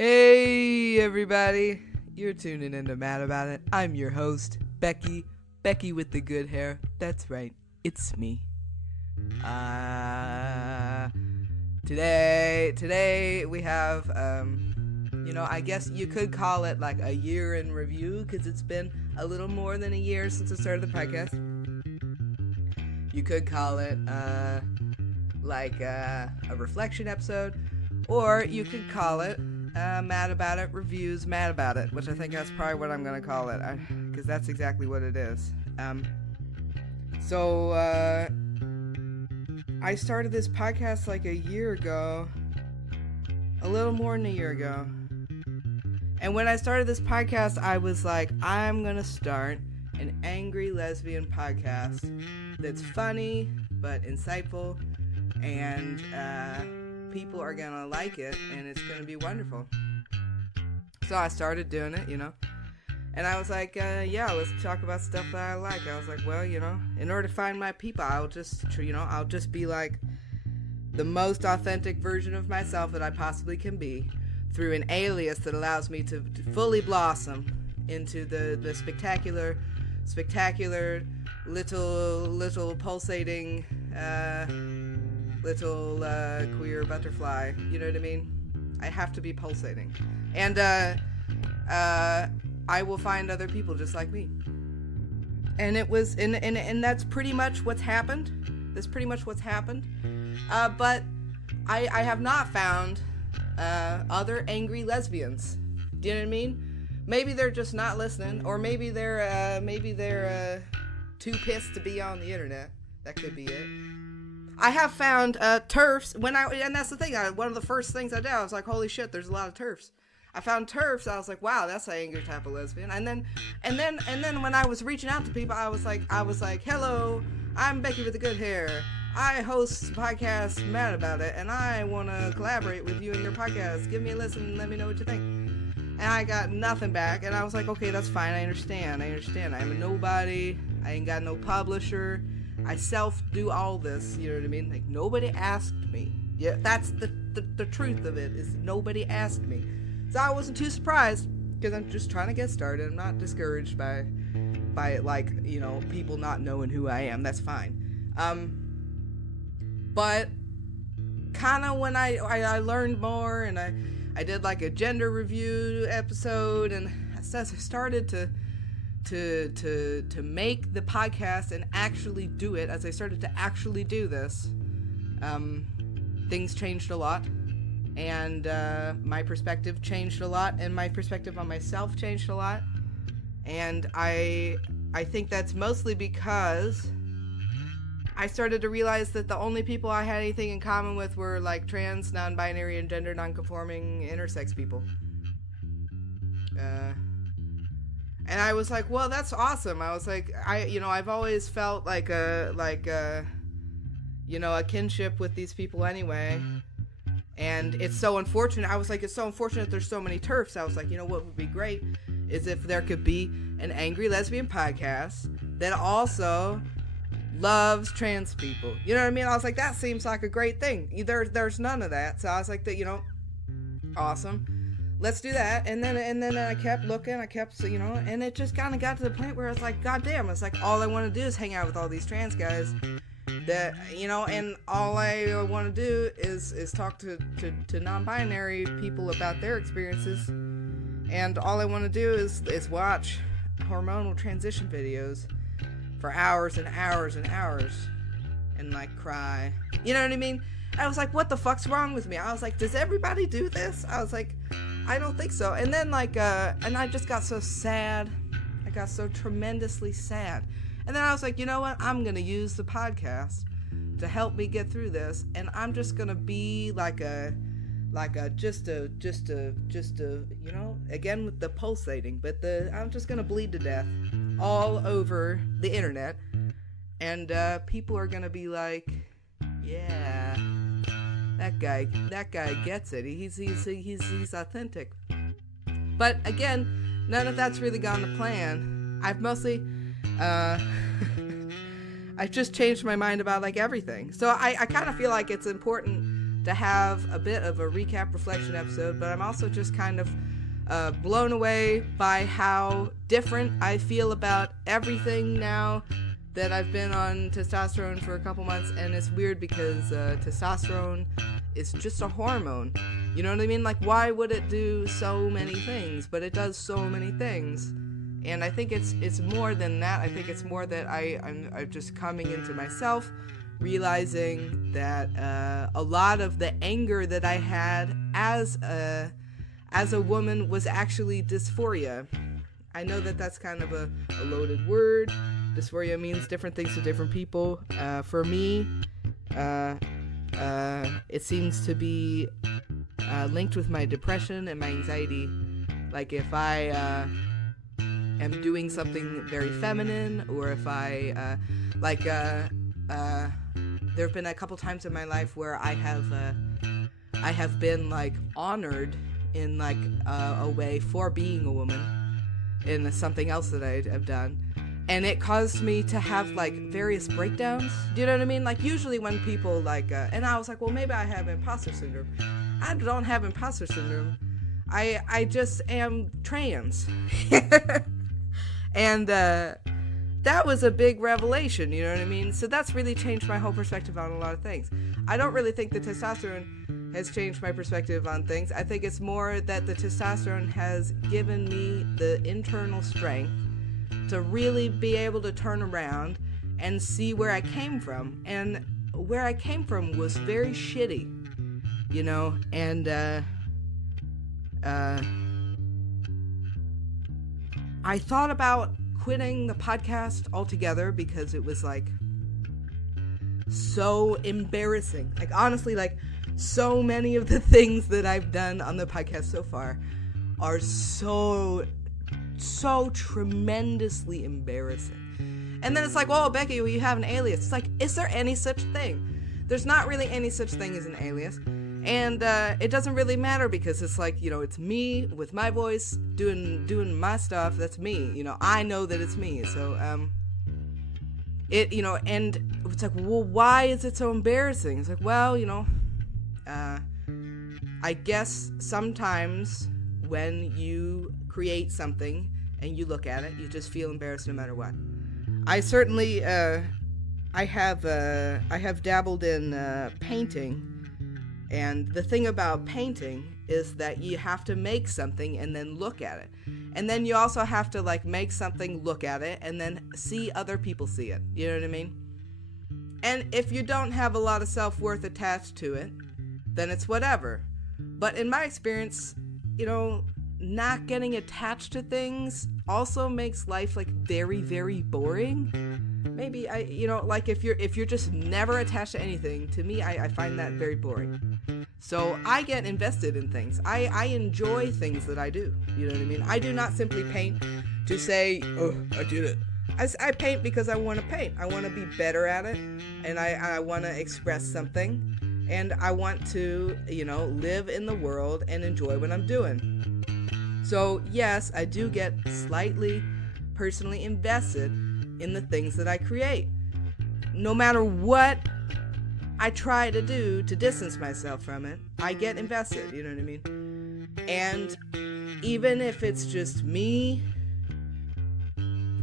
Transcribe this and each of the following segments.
Hey everybody, you're tuning into Mad About It. I'm your host, Becky with the good hair. That's right, it's me. Today we have, I guess you could call it like a year in review, because it's been a little more than a year since I started the podcast. You could call it, a reflection episode, or you could call it Mad About It Reviews Mad About It, which I think that's probably what I'm going to call it, because that's exactly what it is. I started this podcast like a year ago, a little more than a year ago. And when I started this podcast, I was like, I'm going to start an angry lesbian podcast that's funny, but insightful, and people are gonna like it, and it's gonna be wonderful. So I started doing it, and I was like, let's talk about stuff that I like. I was like, well, in order to find my people, I'll just be like the most authentic version of myself that I possibly can be, through an alias that allows me to fully blossom into the spectacular little pulsating little queer butterfly. You know what I mean? I have to be pulsating, and I will find other people just like me. And it was, and that's pretty much what's happened. But I have not found other angry lesbians. Do you know what I mean? Maybe they're just not listening, or maybe they're too pissed to be on the internet. That could be it. I have found TERFs and that's the thing. One of the first things I did, I was like, holy shit, there's a lot of TERFs. I found TERFs. I was like, wow, that's an angry type of lesbian. And then when I was reaching out to people, I was like, hello, I'm Becky with the good hair. I host podcast Mad About It, and I want to collaborate with you in your podcast. Give me a listen and let me know what you think. And I got nothing back, and I was like, okay, that's fine. I understand. I'm a nobody. I ain't got no publisher. I self-do all this, you know what I mean? Like, nobody asked me. Yeah, that's the truth of it, is nobody asked me. So I wasn't too surprised, because I'm just trying to get started. I'm not discouraged by people not knowing who I am. That's fine. But kind of when I learned more, and I did like a gender review episode, and as I started to make the podcast and actually do it, as I started to actually do this, things changed a lot, and my perspective changed a lot, and my perspective on myself changed a lot. And I think that's mostly because I started to realize that the only people I had anything in common with were like trans, non-binary, and gender non-conforming intersex people. And I was like, well, that's awesome. I was like, I've always felt like a kinship with these people anyway. And it's so unfortunate. I was like, it's so unfortunate there's so many TERFs. I was like, what would be great is if there could be an angry lesbian podcast that also loves trans people. You know what I mean? I was like, that seems like a great thing. There's none of that. So I was like, awesome. Let's do that. And then I kept looking, and it just kind of got to the point where I was like, God damn, it's like all I want to do is hang out with all these trans guys that, and all I want to do is talk to non-binary people about their experiences. And all I want to do is watch hormonal transition videos for hours and hours and hours and like cry. You know what I mean? I was like, what the fuck's wrong with me? I was like, does everybody do this? I was like, I don't think so. And then and I just got so sad. I got so tremendously sad. And then I was like, you know what? I'm going to use the podcast to help me get through this. And I'm just going to be again with the pulsating, but I'm just going to bleed to death all over the internet. And people are going to be like, yeah, that guy gets it. He's authentic. But again, none of that's really gone to plan. I've mostly I've just changed my mind about like everything. So I kind of feel like it's important to have a bit of a recap reflection episode, but I'm also just kind of blown away by how different I feel about everything now that I've been on testosterone for a couple months. And it's weird because testosterone is just a hormone. You know what I mean? Like, why would it do so many things? But it does so many things. And I think it's more than that. I think it's more that I'm just coming into myself, realizing that a lot of the anger that I had as a woman was actually dysphoria. I know that that's kind of a loaded word. Dysphoria means different things to different people. For me, it seems to be linked with my depression and my anxiety. Like, if I am doing something very feminine, or if I there have been a couple times in my life where I have been like honored in like a way for being a woman in something else that I have done, and it caused me to have like various breakdowns. Do you know what I mean? Like, usually when people like and I was like, well, maybe I have imposter syndrome. I don't have imposter syndrome. I just am trans. And that was a big revelation, you know what I mean? So that's really changed my whole perspective on a lot of things. I don't really think the testosterone has changed my perspective on things. I think it's more that the testosterone has given me the internal strength to really be able to turn around and see where I came from. And where I came from was very shitty, you know? And I thought about quitting the podcast altogether because it was like so embarrassing. Like, honestly, like, so many of the things that I've done on the podcast so far are so tremendously embarrassing. And then it's like, well, Becky, you have an alias. It's like, is there any such thing? There's not really any such thing as an alias. And it doesn't really matter because it's like, you know, it's me with my voice doing my stuff. That's me. You know, I know that it's me. So, it, you know, and it's like, well, why is it so embarrassing? It's like, well, you know, I guess sometimes when you create something and you look at it, you just feel embarrassed no matter what. I certainly, I have dabbled in painting. And the thing about painting is that you have to make something and then look at it. And then you also have to like make something, look at it, and then see other people see it. You know what I mean? And if you don't have a lot of self-worth attached to it, then it's whatever. But in my experience, you know, not getting attached to things also makes life like very, very boring. Maybe like if you're just never attached to anything, to me, I find that very boring. So I get invested in things. I enjoy things that I do. You know what I mean? I do not simply paint to say, oh, I did it. I paint because I want to paint. I want to be better at it, and I want to express something, and I want to, you know, live in the world and enjoy what I'm doing. So yes, I do get slightly personally invested in the things that I create. No matter what I try to do to distance myself from it, I get invested, you know what I mean? And even if it's just me,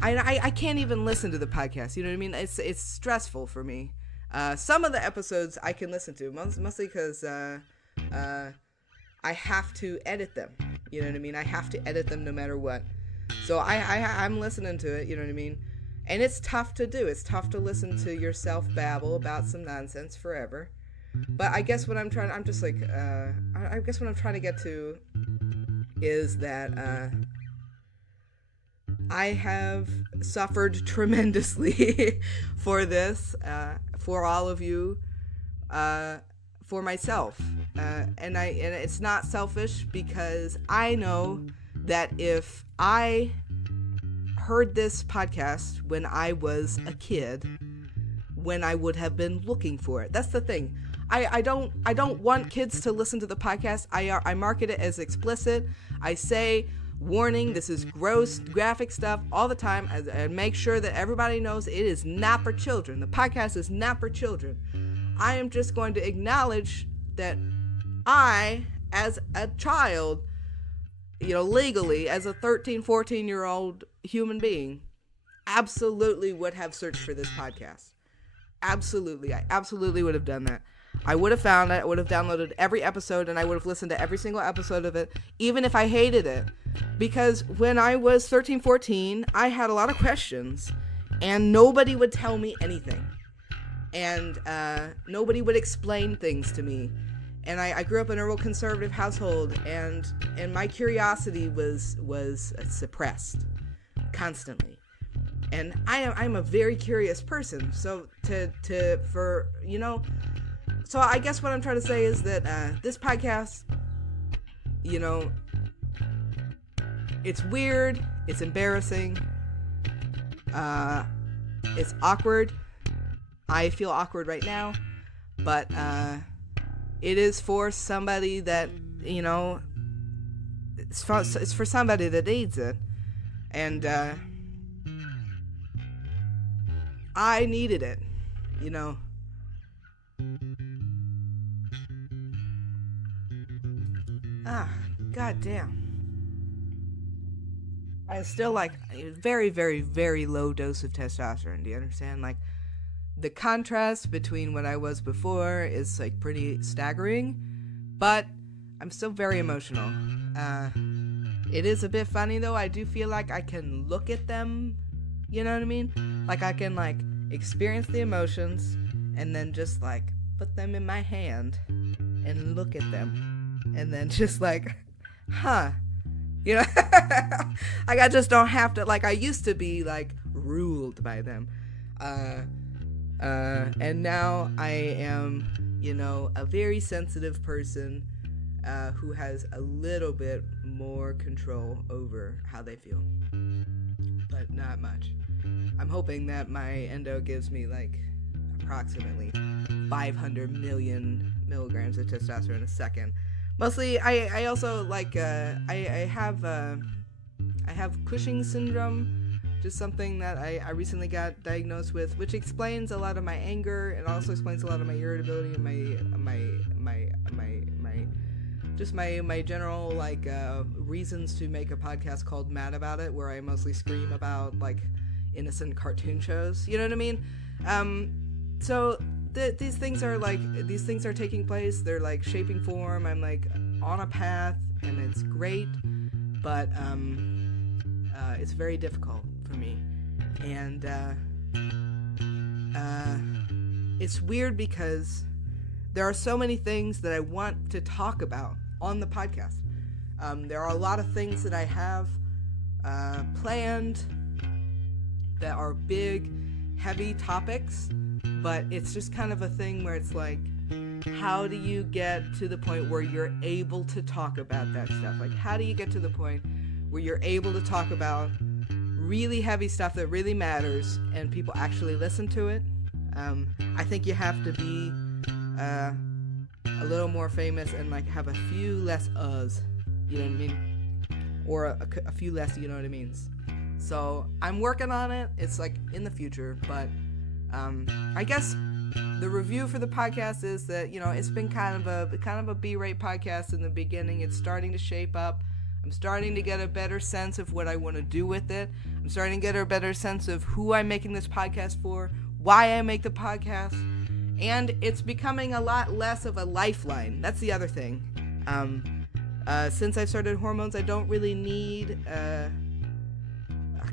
I can't even listen to the podcast, you know what I mean? It's stressful for me. Some of the episodes I can listen to, mostly because I have to edit them, you know what I mean? I have to edit them no matter what. So I'm listening to it, you know what I mean? And it's tough to do. It's tough to listen to yourself babble about some nonsense forever. But I guess what I'm trying to get to is that I have suffered tremendously for this, for all of you, for myself. And it's not selfish, because I know that if I heard this podcast when I was a kid, when I would have been looking for it. That's the thing. I don't want kids to listen to the podcast. I market it as explicit. I say, warning, this is gross, graphic stuff all the time. I make sure that everybody knows it is not for children. The podcast is not for children. I am just going to acknowledge that I, as a child, legally, as a 13, 14-year-old human being, absolutely would have searched for this podcast. Absolutely. I absolutely would have done that. I would have found it. I would have downloaded every episode, and I would have listened to every single episode of it, even if I hated it. Because when I was 13, 14, I had a lot of questions, and nobody would tell me anything. And nobody would explain things to me. And I grew up in a real conservative household, and my curiosity was suppressed constantly. And I'm a very curious person. So so I guess what I'm trying to say is that this podcast, it's weird, it's embarrassing, it's awkward. I feel awkward right now, but it is for somebody that, it's for somebody that needs it. And I needed it, God damn. I still like a very, very, very low dose of testosterone. Do you understand? Like, the contrast between what I was before is like pretty staggering, but I'm still very emotional. It is a bit funny though. I do feel like I can look at them, you know what I mean? Like I can like experience the emotions and then just like put them in my hand and look at them and then just like, like I just don't have to, like I used to be like ruled by them. And now I am, a very sensitive person who has a little bit more control over how they feel, but not much. I'm hoping that my endo gives me like approximately 500 million milligrams of testosterone a second. Mostly, I also like I have Cushing's syndrome. Just something that I recently got diagnosed with, which explains a lot of my anger and also explains a lot of my irritability and my general like reasons to make a podcast called Mad About It, where I mostly scream about like innocent cartoon shows. You know what I mean? So these things are taking place. They're like shaping form. I'm like on a path, and it's great, but it's very difficult for me, and it's weird because there are so many things that I want to talk about on the podcast. There are a lot of things that I have planned that are big, heavy topics, but it's just kind of a thing where it's like, how do you get to the point where you're able to talk about that stuff? Like, how do you get to the point where you're able to talk about really heavy stuff that really matters and people actually listen to it? I think you have to be a little more famous and like have a few less uhs, you know what I mean? Or a few less, you know what I mean? So I'm working on it. It's like in the future, but I guess the review for the podcast is that, it's been kind of a B-rate podcast in the beginning. It's starting to shape up. I'm starting to get a better sense of what I want to do with it. I'm starting to get a better sense of who I'm making this podcast for, why I make the podcast, and it's becoming a lot less of a lifeline. That's the other thing. Since I started hormones, I don't really need a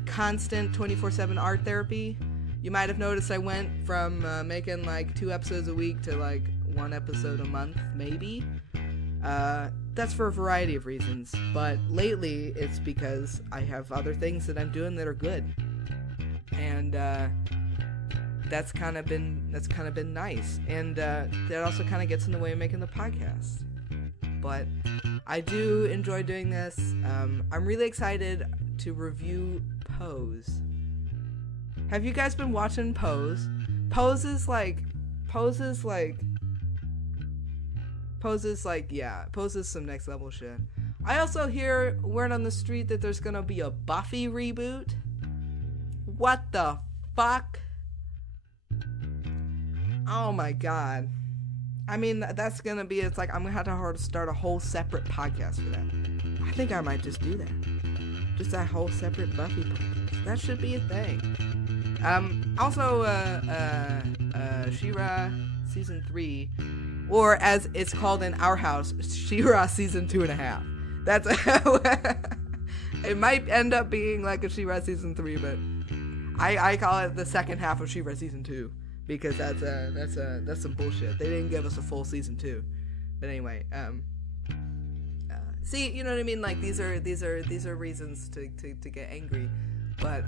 constant 24/7 art therapy. You might have noticed I went from making like 2 episodes a week to like 1 episode a month, maybe. That's for a variety of reasons, but lately it's because I have other things that I'm doing that are good, and that's kind of been nice, and that also kind of gets in the way of making the podcast. But I do enjoy doing this. I'm really excited to review Pose. Have you guys been watching Pose? Pose is some next level shit. I also hear word on the street that there's gonna be a Buffy reboot. What the fuck? Oh my god. I mean, that's gonna be, it's like, I'm gonna have to start a whole separate podcast for that. I think I might just do that. Just a whole separate Buffy podcast. That should be a thing. Also, She-Ra Season 3, or as it's called in our house, She-Ra Season 2.5. That's, it might end up being like a She-Ra Season 3, but I call it the second half of She-Ra Season 2. Because that's some bullshit. They didn't give us a full season 2, but anyway, see, you know what I mean? Like these are reasons to get angry, but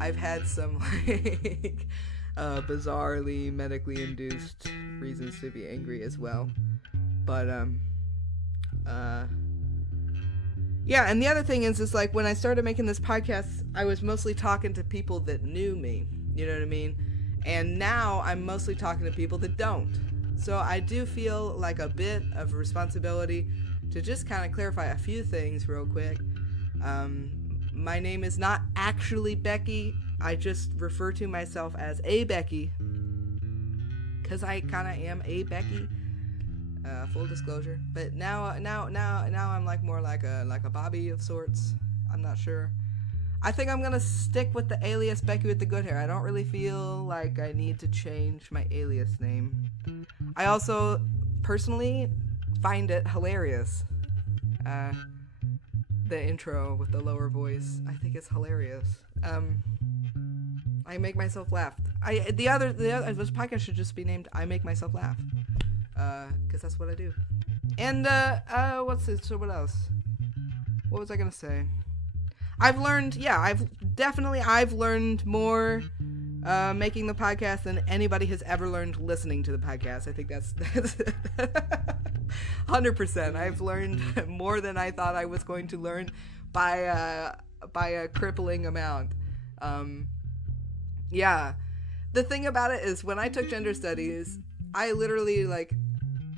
I've had some like bizarrely medically induced reasons to be angry as well, but yeah. And the other thing is like when I started making this podcast, I was mostly talking to people that knew me. You know what I mean? And now I'm mostly talking to people that don't. So I do feel like a bit of a responsibility to just kind of clarify a few things real quick. My name is not actually Becky. I just refer to myself as a Becky. Because I kind of am a Becky. Full disclosure. But now I'm like more like a Bobby of sorts. I'm not sure. I think I'm gonna stick with the alias Becky with the good hair. I don't really feel like I need to change my alias name. I also personally find it hilarious. The intro with the lower voice, I think it's hilarious. I make myself laugh. This podcast should just be named "I Make Myself Laugh," because that's what I do. And what's it? So what else? What was I gonna say? I've learned more making the podcast than anybody has ever learned listening to the podcast. I think that's 100%. I've learned more than I thought I was going to learn by a crippling amount. Yeah. The thing about it is when I took gender studies, I literally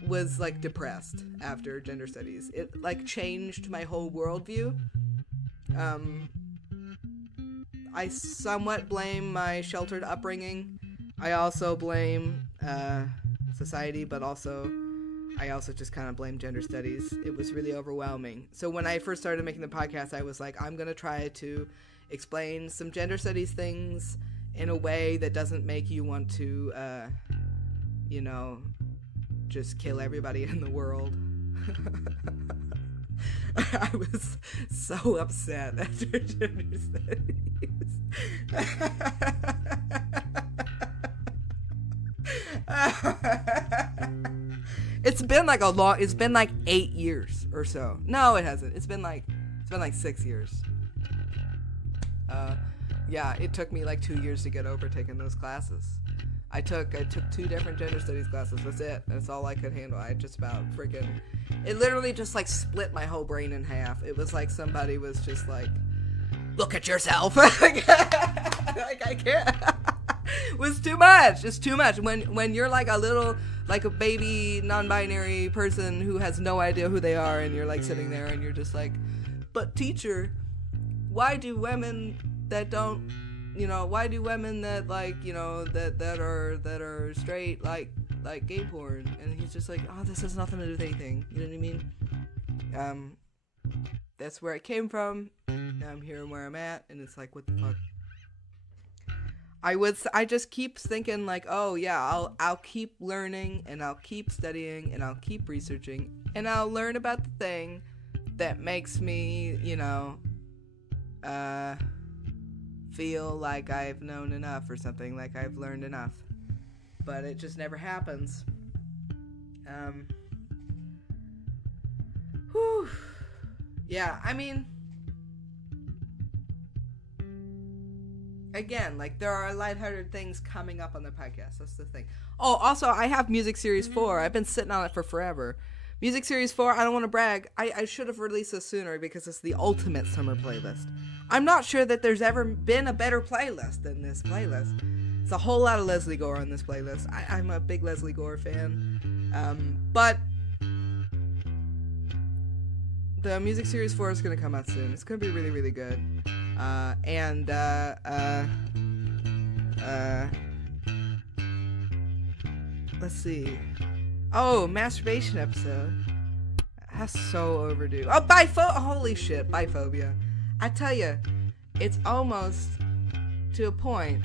was depressed after gender studies. It changed my whole worldview. I somewhat blame my sheltered upbringing. I also blame society, but I also just kind of blame gender studies. It was really overwhelming. So when I first started making the podcast, I was like, I'm going to try to explain some gender studies things in a way that doesn't make you want to, just kill everybody in the world. I was so upset after gender studies. It's been like 8 years or so. No, it hasn't. It's been like 6 years. Yeah, it took me 2 years to get over taking those classes. I took 2 different gender studies classes. That's it. That's all I could handle. I just about it literally just split my whole brain in half. It was like somebody was just look at yourself. I can't. It was too much. It's too much. When you're a baby non-binary person who has no idea who they are, and you're sitting there and you're just but teacher, why do women that don't, why do women that that are straight like gay porn? And he's just oh, this has nothing to do with anything. You know what I mean? That's where it came from. Now I'm here and where I'm at, and it's what the fuck? I just keep thinking oh yeah, I'll keep learning, and I'll keep studying, and I'll keep researching, and I'll learn about the thing that makes me, feel like I've known enough or something, like I've learned enough. But it just never happens. Whew. Yeah, I mean, again, there are lighthearted things coming up on the podcast. That's the thing. Oh, also, I have Music Series 4. I've been sitting on it for forever. Music Series 4, I don't want to brag. I should have released this sooner because it's the ultimate summer playlist. I'm not sure that there's ever been a better playlist than this playlist. It's a whole lot of Leslie Gore on this playlist. I'm a big Leslie Gore fan. But the Music Series 4 is going to come out soon. It's going to be really, really good. Let's see. Oh, masturbation episode. That's so overdue. Oh, holy shit, biphobia. I tell you, it's almost to a point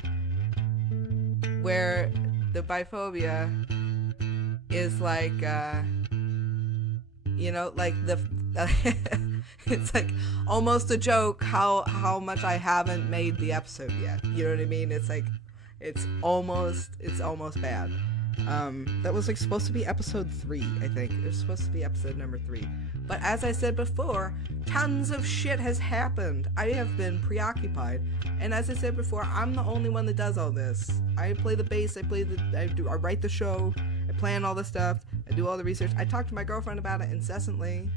where the biphobia is like, like it's like almost a joke how much I haven't made the episode yet. You know what I mean? It's like, it's almost bad. That was like supposed to be episode 3, I think. It was supposed to be episode number 3. But as I said before, tons of shit has happened. I have been preoccupied. And as I said before, I'm the only one that does all this. I play the bass, I write the show, I plan all the stuff, I do all the research. I talk to my girlfriend about it incessantly.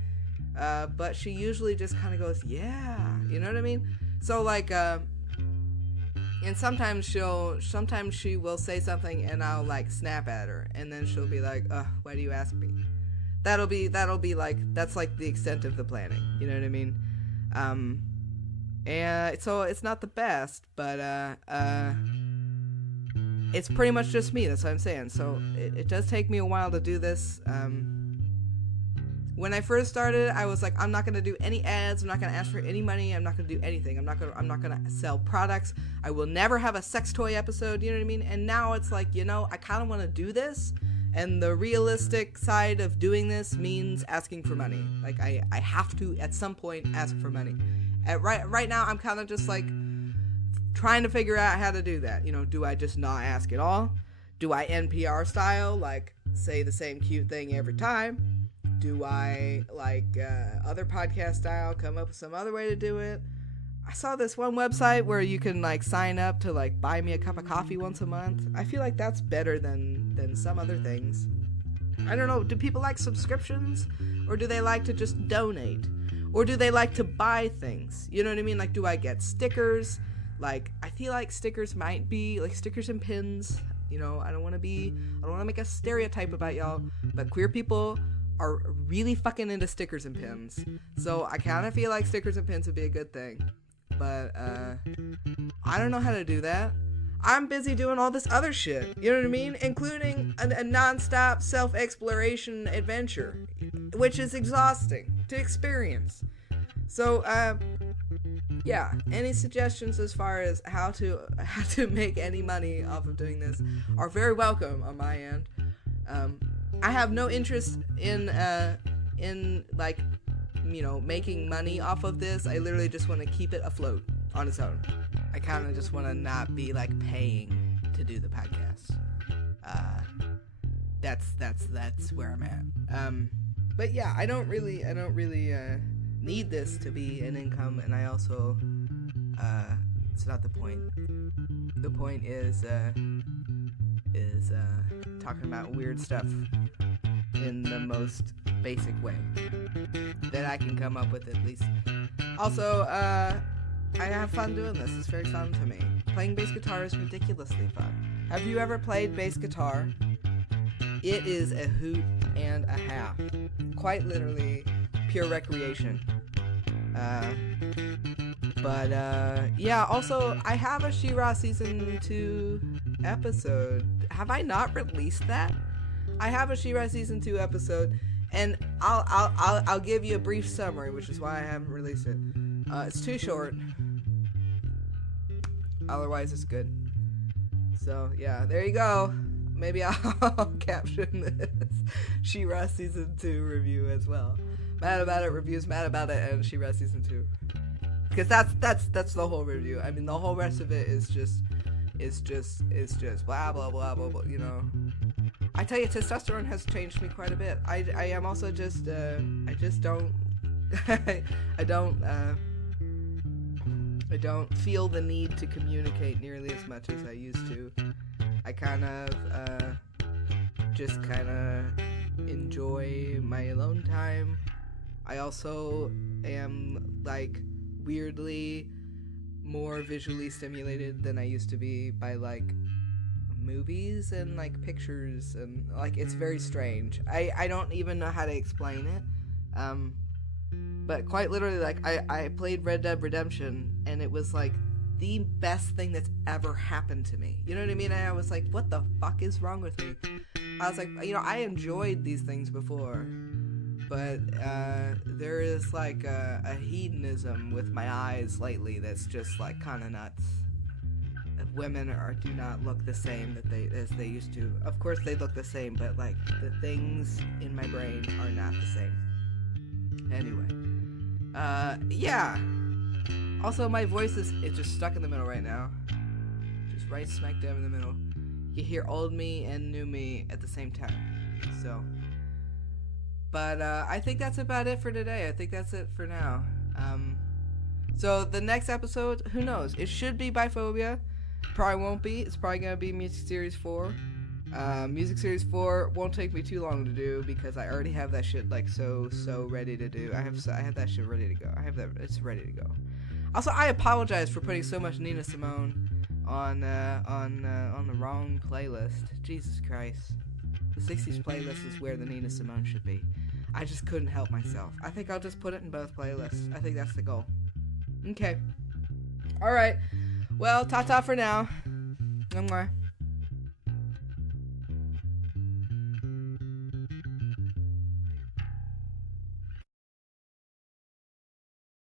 But she usually just kind of goes, yeah, you know what I mean? So like, and sometimes she will say something and I'll like snap at her, and then she'll be like, why do you ask me? That'll be like, that's like the extent of the planning, you know what I mean? And so it's not the best, but it's pretty much just me, that's what I'm saying. So it does take me a while to do this. When I first started, I was like, I'm not gonna do any ads. I'm not gonna ask for any money. I'm not gonna do anything. I'm not gonna sell products. I will never have a sex toy episode. You know what I mean? And now it's like, I kind of want to do this, and the realistic side of doing this means asking for money. Like I have to at some point ask for money. Right now, I'm kind of just like trying to figure out how to do that. Do I just not ask at all? Do I NPR style, like say the same cute thing every time? Do I, like other podcast style, come up with some other way to do it? I saw this one website where you can like sign up to like buy me a cup of coffee once a month. I feel like that's better than some other things. I don't know. Do people like subscriptions, or do they like to just donate, or do they like to buy things? You know what I mean? Like, do I get stickers? Like, I feel like stickers might be like stickers and pins. I don't want to make a stereotype about y'all, but queer people are really fucking into stickers and pins. So I kind of feel like stickers and pins would be a good thing. But I don't know how to do that. I'm busy doing all this other shit. You know what I mean? Including a non-stop self-exploration adventure, which is exhausting to experience. So yeah, any suggestions as far as how to make any money off of doing this are very welcome on my end. I have no interest in like, making money off of this. I literally just want to keep it afloat on its own. I kind of just want to not be like paying to do the podcast. That's where I'm at. But yeah, I don't really need this to be an income, and I also it's not the point. The point is talking about weird stuff in the most basic way that I can come up with, at least. Also, I have fun doing this. It's very fun to me. Playing bass guitar is ridiculously fun. Have you ever played bass guitar? It is a hoot and a half. Quite literally pure recreation. But yeah, also, I have a She-Ra Season 2 episode. Have I not released that? I have a She-Ra Season 2 episode, and I'll give you a brief summary, which is why I haven't released it. It's too short. Otherwise, it's good. So, yeah, there you go. Maybe I'll caption this She-Ra Season 2 review as well. Mad About It reviews Mad About It and She-Ra Season 2. Because that's the whole review. I mean, the whole rest of it is just blah blah blah blah blah. I tell you, testosterone has changed me quite a bit. I am also just I just don't I don't feel the need to communicate nearly as much as I used to. I kind of just kind of enjoy my alone time. I also am like weirdly more visually stimulated than I used to be by like movies and like pictures, and like it's very strange. I don't even know how to explain it. But quite literally, like I played Red Dead Redemption, and it was like the best thing that's ever happened to me. You know what I mean? And I was like, what the fuck is wrong with me? I was like, I enjoyed these things before, but there is like a hedonism with my eyes lately that's just like kind of nuts. Women do not look the same as they used to. Of course they look the same, but like the things in my brain are not the same. Anyway, yeah. Also, my voice is just stuck in the middle right now, just right smack dab in the middle. You hear old me and new me at the same time. So, but I think that's about it for today. I think that's it for now. So the next episode, who knows? It should be Biphobia. Probably won't be. It's probably gonna be Music Series 4. Music Series 4 won't take me too long to do because I already have that shit like so ready to do. I have that shit ready to go. It's ready to go. Also, I apologize for putting so much Nina Simone on the wrong playlist. Jesus Christ. The 60s playlist is where the Nina Simone should be. I just couldn't help myself. I think I'll just put it in both playlists. I think that's the goal. Okay. Alright. Well, ta-ta for now. Mwah.